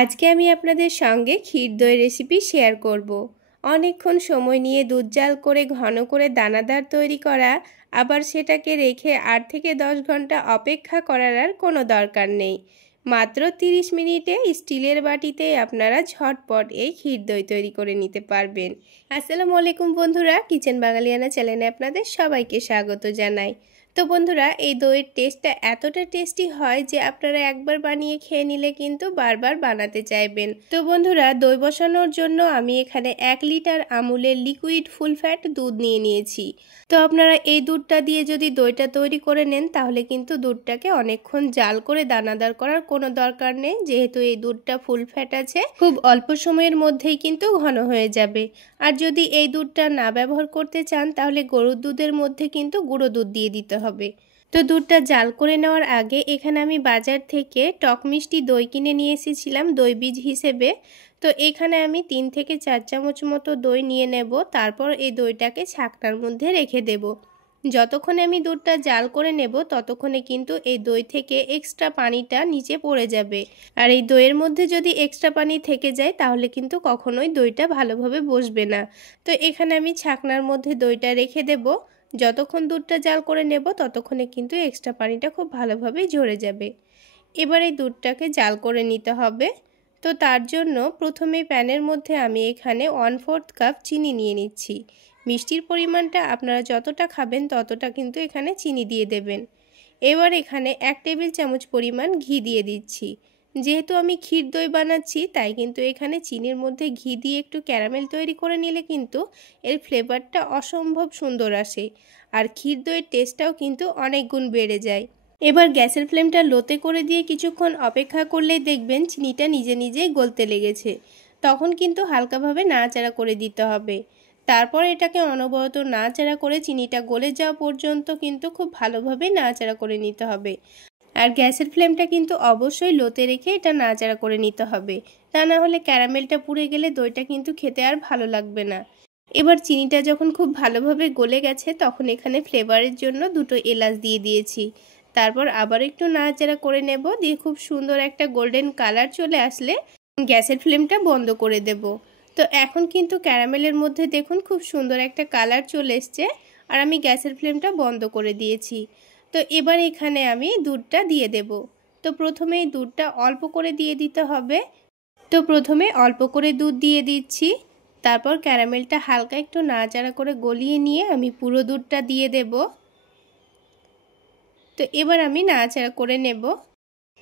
আজকে আমি আপনাদের সঙ্গে ক্ষীর দই রেসিপি শেয়ার করব। অনেকক্ষণ সময় নিয়ে দুধ জাল করে ঘন করে দানাদার তৈরি করা, আবার সেটাকে রেখে 8 থেকে 10 ঘন্টা অপেক্ষা করার আর কোনো দরকার নেই। মাত্র 30 মিনিটে স্টিলের বাটিতে আপনারা ঝটপট এই ক্ষীর দই তৈরি করে নিতে পারবেন। আসসালামু আলাইকুম বন্ধুরা, কিচেন বাঙালিয়ানা চ্যানেলে আপনাদের সবাইকে স্বাগত জানাই। তো বন্ধুরা, এই দইয়ের টেস্টটা এতটা টেস্টি হয় যে আপনারা একবার বানিয়ে খেয়ে নিলে কিন্তু বারবার বানাতে চাইবেন। তো বন্ধুরা, দই বসানোর জন্য আমি এখানে 1 লিটার আমুলের লিকুইড ফুল ফ্যাট দুধ নিয়েছি। তো আপনারা এই দুধটা দিয়ে যদি দইটা তৈরি করে নেন তাহলে কিন্তু দুধটাকে অনেকক্ষণ জাল করে দানাদার করার কোনো দরকার নেই, যেহেতু এই দুধটা ফুল ফ্যাট আছে, খুব অল্প সময়ের মধ্যেই কিন্তু ঘন হয়ে যাবে। আর যদি এই দুধটা না ব্যবহার করতে চান তাহলে গরুর দুধের মধ্যে কিন্তু গুঁড়ো দুধ দিয়ে দিতে হবে। তো দুধটা জাল করে নেওয়ার আগে এখানে আমি বাজার থেকে টক মিষ্টি দই কিনে নিয়ে এসেছিলাম দই বীজ হিসেবে। তো এখানে আমি 3 থেকে 4 চামচ মতো দই নিয়ে নেব। তারপর এই দইটাকে ছাঁকনার মধ্যে রেখে দেব। যতক্ষণে আমি দুধটা জাল করে নেব ততক্ষণে কিন্তু এই দই থেকে এক্সট্রা পানিটা নিচে পড়ে যাবে। আর এই দইয়ের মধ্যে যদি এক্সট্রা পানি থেকে যায় তাহলে কিন্তু কখনোই দইটা ভালোভাবে বসবে না। তো এখানে আমি ছাঁকনার মধ্যে দইটা রেখে দেব। যতক্ষণ দুধটা জাল করে নেব ততক্ষণে কিন্তু এক্সট্রা পানিটা খুব ভালোভাবে ঝরে যাবে। এবার এই দুধটাকে জাল করে নিতে হবে। তো তার জন্য প্রথমে প্যানের মধ্যে আমি এখানে 1/4 কাপ চিনি নিয়ে নিচ্ছি। মিষ্টির পরিমাণটা আপনারা যতটা খাবেন ততটা কিন্তু এখানে চিনি দিয়ে দেবেন। এবার এখানে 1 টেবিল চামচ পরিমাণ ঘি দিয়ে দিচ্ছি। যেহেতু আমি ক্ষীর দই বানাচ্ছি তাই কিন্তু এখানে চিনির মধ্যে ঘি দিয়ে একটু ক্যারামেল তৈরি করে নিলে কিন্তু এর ফ্লেভারটা অসম্ভব সুন্দর আসে, আর ক্ষীর দইয়ের টেস্টটাও কিন্তু অনেক গুণ বেড়ে যায়। এবার গ্যাসের ফ্লেমটা লোতে করে দিয়ে কিছুক্ষণ অপেক্ষা করলেই দেখবেন চিনিটা নিজে নিজেই গলতে লেগেছে। তখন কিন্তু হালকাভাবে নাড়াচাড়া করে দিতে হবে। তারপর এটাকে অনবরত নাড়াচাড়া করে চিনিটা গলে যাওয়া পর্যন্ত কিন্তু খুব ভালোভাবে নাড়াচাড়া করে নিতে হবে। আর গ্যাসের ফ্লেমটা কিন্তু অবশ্যই লোতে রেখে এটা নাড়াচাড়া করে নিতে হবে, তা না হলে ক্যারামেলটা পুড়ে গেলে দইটা কিন্তু খেতে আর ভালো লাগবে না। এবার চিনিটা যখন খুব ভালোভাবে গলে গেছে তখন এখানে ফ্লেভারের জন্য 2টো এলাচ দিয়ে দিয়েছি। তারপর আবার একটু নাড়াচাড়া করে নেব। দিয়ে খুব সুন্দর একটা গোল্ডেন কালার চলে আসলে গ্যাসের ফ্লেমটা বন্ধ করে দেব। তো এখন কিন্তু ক্যারামেলের মধ্যে দেখুন খুব সুন্দর একটা কালার চলে এসছে, আর আমি গ্যাসের ফ্লেমটা বন্ধ করে দিয়েছি। তো এবার এখানে আমি দুধটা দিয়ে দেব। তো প্রথমেই দুধটা অল্প করে দিয়ে দিতে হবে। তো প্রথমে অল্প করে দুধ দিয়ে দিচ্ছি। তারপর ক্যারামেলটা হালকা একটু নাড়াচাড়া করে গলিয়ে নিয়ে আমি পুরো দুধটা দিয়ে দেব। তো এবার আমি নাড়াচাড়া করে নেব।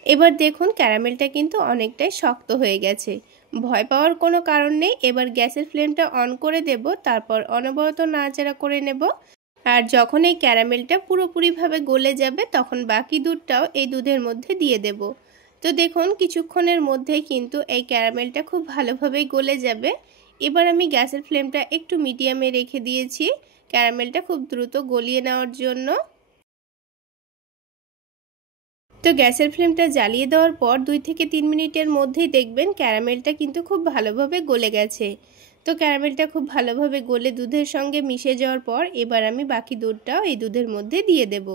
এবার দেখুন ক্যারামেলটা কিন্তু অনেকটাই শক্ত হয়ে গেছে। ভয় পাওয়ার কোনো কারণ নেই। এবার গ্যাসের ফ্লেমটা অন করে দেব। তারপর অনবরত নাড়াচাড়া করে নেব। আর যখন এই ক্যারামেলটা পুরোপুরিভাবে গলে যাবে তখন বাকি দুধটাও এই দুধের মধ্যে দিয়ে দেব। তো দেখুন কিছুক্ষণের মধ্যেই কিন্তু এই ক্যারামেলটা খুব ভালোভাবেই গলে যাবে। এবার আমি গ্যাসের ফ্লেমটা একটু মিডিয়ামে রেখে দিয়েছি ক্যারামেলটা খুব দ্রুত গলিয়ে নেওয়ার জন্য। তো গ্যাসের ফ্লেমটা জ্বালিয়ে দেওয়ার পর 2 থেকে 3 মিনিটের মধ্যেই দেখবেন ক্যারামেলটা কিন্তু খুব ভালোভাবে গলে গেছে। তো ক্যারামেলটা খুব ভালোভাবে গলে দুধের সঙ্গে মিশে যাওয়ার পর এবার আমি বাকি দুধটাও এই দুধের মধ্যে দিয়ে দেব।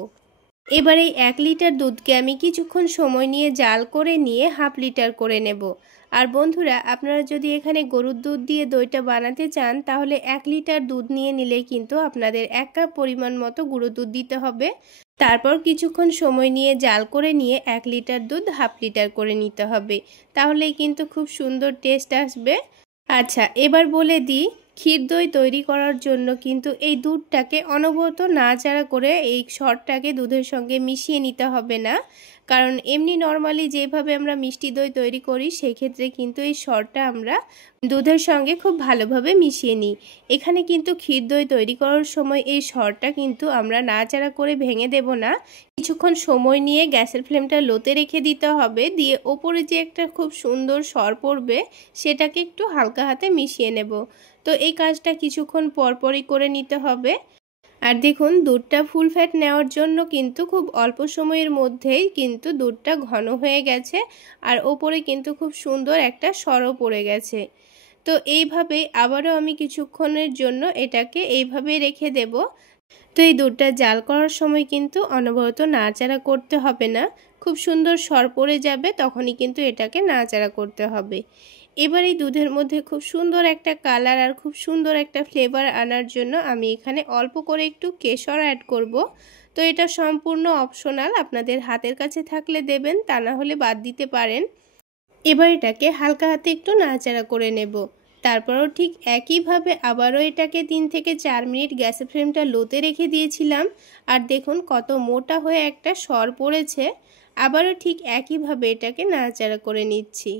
এবার এই 1 লিটার দুধকে আমি কিছুক্ষণ সময় নিয়ে জাল করে নিয়ে 1/2 লিটার করে নেব। আর বন্ধুরা, আপনারা যদি এখানে গরুর দুধ দিয়ে দইটা বানাতে চান তাহলে 1 লিটার দুধ নিয়ে নিলে কিন্তু আপনাদের 1 কাপ পরিমাণ মতো গুঁড়ো দুধ দিতে হবে। তারপর কিছুক্ষণ সময় নিয়ে জাল করে নিয়ে 1 লিটার দুধ 1/2 লিটার করে নিতে হবে, তাহলেই কিন্তু খুব সুন্দর টেস্ট আসবে। আচ্ছা, এবার বলে দিই, ক্ষীর দই তৈরি করার জন্য কিন্তু এই দুধটাকে অনবরত নাড়াচাড়া করে এই সরটাকে দুধের সঙ্গে মিশিয়ে নিতে হবে না। কারণ এমনি নর্মালি যেভাবে আমরা মিষ্টি দই তৈরি করি সেই ক্ষেত্রে কিন্তু এই সরটা আমরা দুধের সঙ্গে খুব ভালোভাবে মিশিয়ে নিই। এখানে কিন্তু ক্ষীর দই তৈরি করার সময় এই সরটা কিন্তু আমরা নাড়াচাড়া করে ভেঙে দেব না। কিছুক্ষণ সময় নিয়ে গ্যাসের ফ্লেমটা লোতে রেখে দিতে হবে। দিয়ে ওপরে যে একটা খুব সুন্দর সর পড়বে সেটাকে একটু হালকা হাতে মিশিয়ে নেব। তো এই কাজটা কিছুক্ষণ পরপরই করে নিতে হবে। আর দেখুন দুধটা ফুল ফ্যাট নেওয়ার জন্য কিন্তু খুব অল্প সময়ের মধ্যেই কিন্তু দুধটা ঘন হয়ে গেছে, আর ওপরে কিন্তু খুব সুন্দর একটা সরও পড়ে গেছে। তো এইভাবে আবারও আমি কিছুক্ষণের জন্য এটাকে এইভাবে রেখে দেব। তো এই দুধটা জাল করার সময় কিন্তু অনবরত নাড়াচাড়া করতে হবে না, খুব সুন্দর সর পড়ে যাবে, তখনই কিন্তু এটাকে নাড়াচাড়া করতে হবে। এবার এই দুধের মধ্যে খুব সুন্দর একটা কালার আর খুব সুন্দর একটা ফ্লেভার আনার জন্য আমি এখানে অল্প করে একটু কেশর অ্যাড করব। তো এটা সম্পূর্ণ অপশনাল, আপনাদের হাতের কাছে থাকলে দেবেন, তা না হলে বাদ দিতে পারেন। এবার এটাকে হালকা হাতে একটু নাড়াচাড়া করে নেব। তারপরও ঠিক একইভাবে আবারও এটাকে 3 থেকে 4 মিনিট গ্যাসের ফ্লেমটা লোতে রেখে দিয়েছিলাম। আর দেখুন কত মোটা হয়ে একটা সর পড়েছে। আবারও ঠিক একইভাবে এটাকে নাড়াচাড়া করে নিচ্ছি।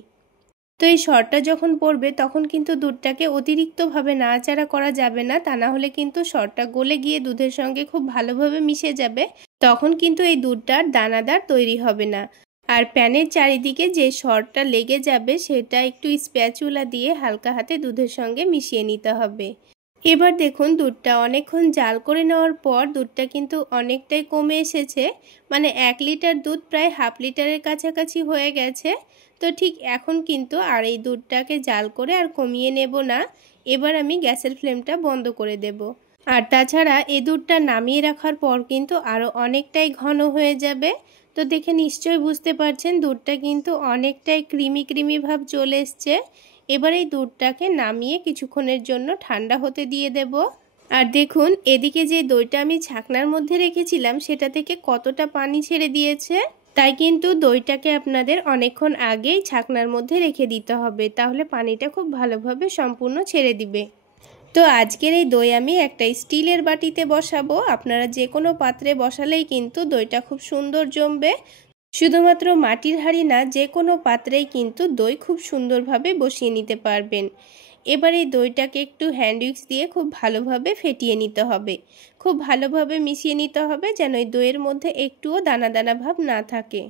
তো এই সরটা যখন পড়বে তখন কিন্তু দুধটাকে অতিরিক্তভাবে নাড়াচাড়া করা যাবে না, তা না হলে কিন্তু সরটা গলে গিয়ে দুধের সঙ্গে খুব ভালোভাবে মিশে যাবে, তখন কিন্তু এই দুধটার দানাদার তৈরি হবে না। আর প্যানের চারিদিকে যে সরটা লেগে যাবে সেটা একটু স্প্যাচুলা দিয়ে হালকা হাতে দুধের সঙ্গে মিশিয়ে নিতে হবে। এবার দেখুন দুধটা অনেকক্ষণ জাল করে নেওয়ার পর দুধটা কিন্তু অনেকটাই কমে এসেছে, মানে 1 লিটার দুধ প্রায় হাফ লিটারের কাছাকাছি হয়ে গেছে। তো ঠিক এখন কিন্তু আর এই দুধটাকে জাল করে আর কমিয়ে নেব না, এবার আমি গ্যাসের ফ্লেমটা বন্ধ করে দেব। আর তাছাড়া এই দুধটা নামিয়ে রাখার পর কিন্তু আরও অনেকটাই ঘন হয়ে যাবে। তো দেখে নিশ্চয়ই বুঝতে পারছেন দুধটা কিন্তু অনেকটাই ক্রিমি ভাব চলে এসছে। এবার এই দুধটাকে নামিয়ে কিছুক্ষণের জন্য ঠান্ডা হতে দিয়ে দেব। আর দেখুন এদিকে যে দইটা আমি ছাকনার মধ্যে রেখেছিলাম সেটা থেকে কতটা পানি ছেড়ে দিয়েছে। তাই কিন্তু দইটাকে আপনাদের অনেকক্ষণ আগেই ছাকনার মধ্যে রেখে দিতে হবে, তাহলে পানিটা খুব ভালোভাবে সম্পূর্ণ ছেড়ে দিবে। তো আজকের এই দই আমি একটা স্টিলের বাটিতে বসাবো, আপনারা যে কোনো পাত্রে বসালেই কিন্তু দইটা খুব সুন্দর জমবে। শুধুমাত্র মাটির হাঁড়ি না, যে কোনো পাত্রেই কিন্তু দই খুব সুন্দরভাবে বসিয়ে নিতে পারবেন। এবার এই দইটাকে একটু হ্যান্ড উইক্স দিয়ে খুব ভালোভাবে ফেটিয়ে নিতে হবে, খুব ভালোভাবে মিশিয়ে নিতে হবে যেন এই দইয়ের মধ্যে একটুও দানা দানা ভাব না থাকে।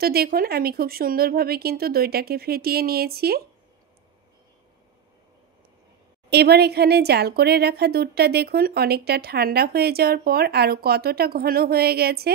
তো দেখুন আমি খুব সুন্দরভাবে কিন্তু দইটাকে ফেটিয়ে নিয়েছি। এবার এখানে জাল করে রাখা দুধটা দেখুন অনেকটা ঠান্ডা হয়ে যাওয়ার পর আরও কতটা ঘন হয়ে গেছে,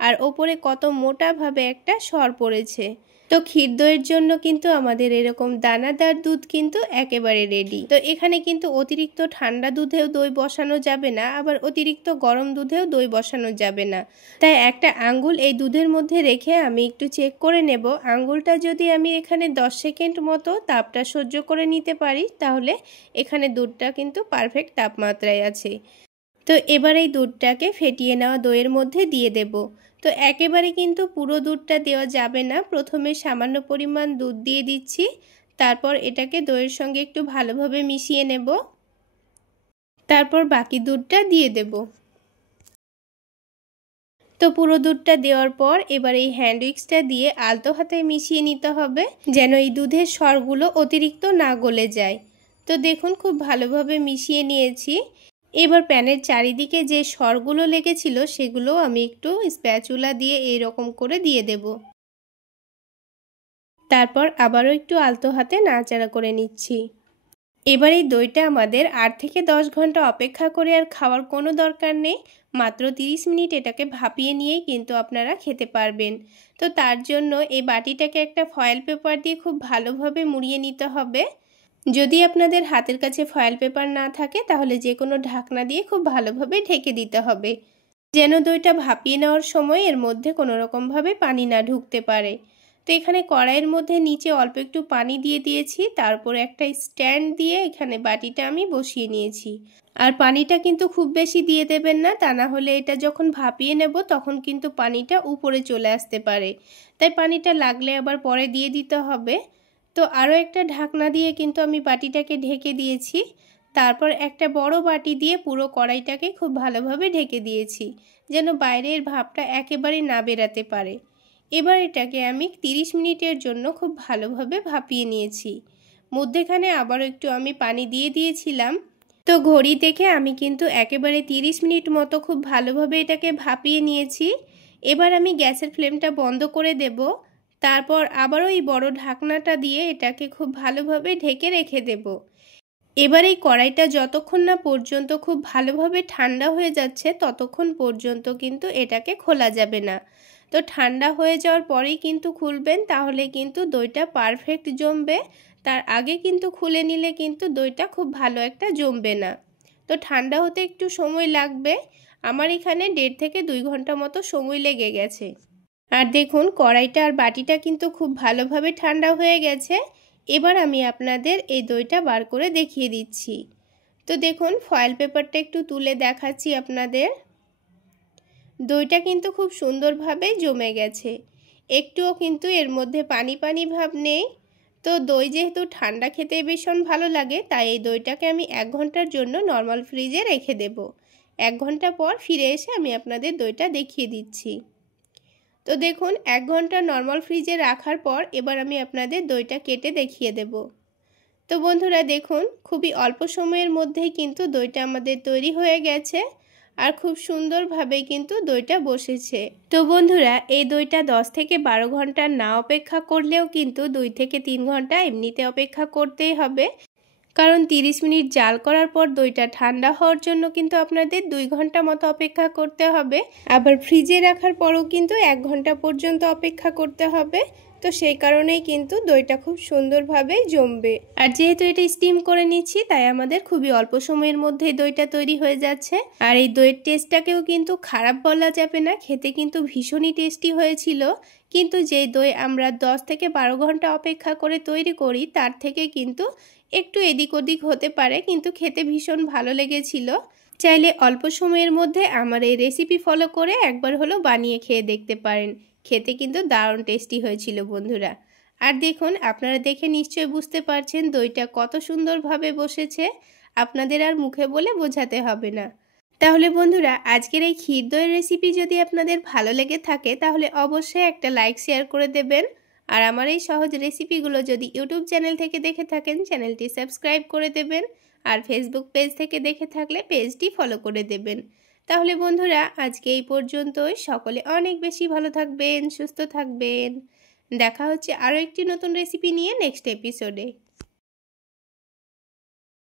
আর ওপরে কত মোটাভাবে একটা সর পড়েছে। তো ক্ষীর দইয়ের জন্য কিন্তু আমাদের এরকম দানাদার দুধ কিন্তু একেবারে রেডি। তো এখানে কিন্তু অতিরিক্ত ঠান্ডা দুধেও দই বসানো যাবে না, আবার অতিরিক্ত গরম দুধেও দই বসানো যাবে না। তাই একটা আঙ্গুল এই দুধের মধ্যে রেখে আমি একটু চেক করে নেব, আঙ্গুলটা যদি আমি এখানে 10 সেকেন্ড মতো তাপটা সহ্য করে নিতে পারি তাহলে এখানে দুধটা কিন্তু পারফেক্ট তাপমাত্রায় আছে। তো এবার এই দুধটাকে ফেটিয়ে নেওয়া দইয়ের মধ্যে দিয়ে দেব। তো একেবারে কিন্তু পুরো দুধটা দেওয়া যাবে না, প্রথমে সামান্য পরিমাণ দুধ দিয়ে দিচ্ছি, তারপর এটাকে দইয়ের সঙ্গে একটু ভালোভাবে মিশিয়ে নেব, তারপর বাকি দুধটা দিয়ে দেব। তো পুরো দুধটা দেওয়ার পর এবার এই হ্যান্ড উইক্সটা দিয়ে আলতো হাতে মিশিয়ে নিতে হবে যেন এই দুধের সরগুলো অতিরিক্ত না গলে যায়। তো দেখুন খুব ভালোভাবে মিশিয়ে নিয়েছি। এবার প্যানের চারিদিকে যে সরগুলো লেগেছিল সেগুলো আমি একটু স্প্যাচুলা দিয়ে এইরকম করে দিয়ে দেব। তারপর আবারও একটু আলতো হাতে নাড়াচাড়া করে নিচ্ছি। এবার এই দইটা আমাদের 8 থেকে 10 ঘন্টা অপেক্ষা করে আর খাওয়ার কোনো দরকার নেই, মাত্র 30 মিনিট এটাকে ভাপিয়ে নিয়েই কিন্তু আপনারা খেতে পারবেন। তো তার জন্য এই বাটিটাকে একটা ফয়েল পেপার দিয়ে খুব ভালোভাবে মুড়িয়ে নিতে হবে। যদি আপনাদের হাতের কাছে ফয়েল পেপার না থাকে তাহলে যে কোনো ঢাকনা দিয়ে খুব ভালোভাবে ঢেকে দিতে হবে, যেন দইটা ভাপিয়ে নেওয়ার সময় এর মধ্যে কোনো রকমভাবে পানি না ঢুকতে পারে। তো এখানে কড়াইয়ের মধ্যে নিচে অল্প একটু পানি দিয়ে দিয়েছি, তারপরে একটা স্ট্যান্ড দিয়ে এখানে বাটিটা আমি বসিয়ে নিয়েছি। আর পানিটা কিন্তু খুব বেশি দিয়ে দেবেন না, তা না হলে এটা যখন ভাপিয়ে নেব তখন কিন্তু পানিটা উপরে চলে আসতে পারে, তাই পানিটা লাগলে আবার পরে দিয়ে দিতে হবে। তো আরও একটা ঢাকনা দিয়ে কিন্তু আমি বাটিটাকে ঢেকে দিয়েছি, তারপর একটা বড় বাটি দিয়ে পুরো কড়াইটাকে খুব ভালোভাবে ঢেকে দিয়েছি যেন বাইরের ভাপটা একেবারে না বেরাতে পারে। এবার এটাকে আমি 30 মিনিটের জন্য খুব ভালোভাবে ভাপিয়ে নিয়েছি। মধ্যেখানে আবারও একটু আমি পানি দিয়ে দিয়েছিলাম। তো ঘড়ি দেখে আমি কিন্তু একেবারে 30 মিনিট মতো খুব ভালোভাবে এটাকে ভাপিয়ে নিয়েছি। এবার আমি গ্যাসের ফ্লেমটা বন্ধ করে দেব, তারপর আবারও এই বড় ঢাকনাটা দিয়ে এটাকে খুব ভালোভাবে ঢেকে রেখে দেব। এবার এই কড়াইটা যতক্ষণ না পর্যন্ত খুব ভালোভাবে ঠান্ডা হয়ে যাচ্ছে ততক্ষণ পর্যন্ত কিন্তু এটাকে খোলা যাবে না। তো ঠান্ডা হয়ে যাওয়ার পরেই কিন্তু খুলবেন, তাহলে কিন্তু দইটা পারফেক্ট জমবে। তার আগে কিন্তু খুলে নিলে কিন্তু দইটা খুব ভালো একটা জমবে না। তো ঠান্ডা হতে একটু সময় লাগবে, আমার এখানে 1.5 থেকে 2 ঘন্টা মতো সময় লেগে গেছে। আর দেখুন কড়াইটা আর বাটিটা কিন্তু খুব ভালোভাবে ঠান্ডা হয়ে গেছে। এবার আমি আপনাদের এই দইটা বার করে দেখিয়ে দিচ্ছি। তো দেখুন ফয়েল পেপারটা একটু তুলে দেখাচ্ছি আপনাদের। দইটা কিন্তু খুব সুন্দরভাবে জমে গেছে, একটুও কিন্তু এর মধ্যে পানি পানি ভাব নেই। তো দই যেহেতু ঠান্ডা খেতে ভীষণ ভালো লাগে, তাই এই দইটাকে আমি 1 ঘন্টার জন্য নর্মাল ফ্রিজে রেখে দেব। 1 ঘন্টা পর ফিরে এসে আমি আপনাদের দইটা দেখিয়ে দিচ্ছি। তো দেখুন 1 ঘন্টা নর্মাল ফ্রিজে রাখার পর এবার আমি আপনাদের দইটা কেটে দেখিয়ে দেব। তো বন্ধুরা দেখুন খুবই অল্প সময়ের মধ্যেই কিন্তু দইটা আমাদের তৈরি হয়ে গেছে আর খুব সুন্দরভাবে কিন্তু দইটা বসেছে। তো বন্ধুরা এই দইটা 10 থেকে 12 ঘন্টা না অপেক্ষা করলেও কিন্তু 2 থেকে 3 ঘন্টা এমনিতে অপেক্ষা করতেই হবে, কারণ 30 মিনিট জাল করার পর দইটা ঠান্ডা হওয়ার জন্য কিন্তু আপনাদের 2 ঘন্টা মতো অপেক্ষা করতে হবে। আবার ফ্রিজে রাখার পরও কিন্তু 1 ঘন্টা পর্যন্ত অপেক্ষা করতে হবে। তো সেই কারণেই কিন্তু দইটা খুব সুন্দরভাবে জমবে। আর যেহেতু এটা স্টিম করে নিচ্ছি, তাই আমাদের খুবই অল্প সময়ের মধ্যেই দইটা তৈরি হয়ে যাচ্ছে। আর এই দইয়ের টেস্টটাকেও কিন্তু খারাপ বলা যাবে না, খেতে কিন্তু ভীষণই টেস্টি হয়েছিল। কিন্তু যেই দই আমরা 10 থেকে 12 ঘন্টা অপেক্ষা করে তৈরি করি, তার থেকে কিন্তু একটু এদিক ওদিক হতে পারে, কিন্তু খেতে ভীষণ ভালো লেগেছিল। চাইলে অল্প সময়ের মধ্যে আমার এই রেসিপি ফলো করে একবার হলো বানিয়ে খেয়ে দেখতে পারেন। খেতে কিন্তু দারুণ টেস্টি হয়েছিল বন্ধুরা। আর দেখুন আপনারা দেখে নিশ্চয়ই বুঝতে পারছেন দইটা কত সুন্দরভাবে বসেছে, আপনাদের আর মুখে বলে বোঝাতে হবে না। তাহলে বন্ধুরা আজকের এই ক্ষীর দইয়ের রেসিপি যদি আপনাদের ভালো লেগে থাকে, তাহলে অবশ্যই একটা লাইক শেয়ার করে দেবেন। আর আমার এই সহজ রেসিপিগুলো যদি ইউটিউব চ্যানেল থেকে দেখে থাকেন, চ্যানেলটি সাবস্ক্রাইব করে দেবেন। আর ফেসবুক পেজ থেকে দেখে থাকলে পেজটি ফলো করে দেবেন। তাহলে বন্ধুরা আজকে এই পর্যন্তই। সকলে অনেক বেশি ভালো থাকবেন, সুস্থ থাকবেন। দেখা হচ্ছে আরও একটি নতুন রেসিপি নিয়ে নেক্সট এপিসোডে।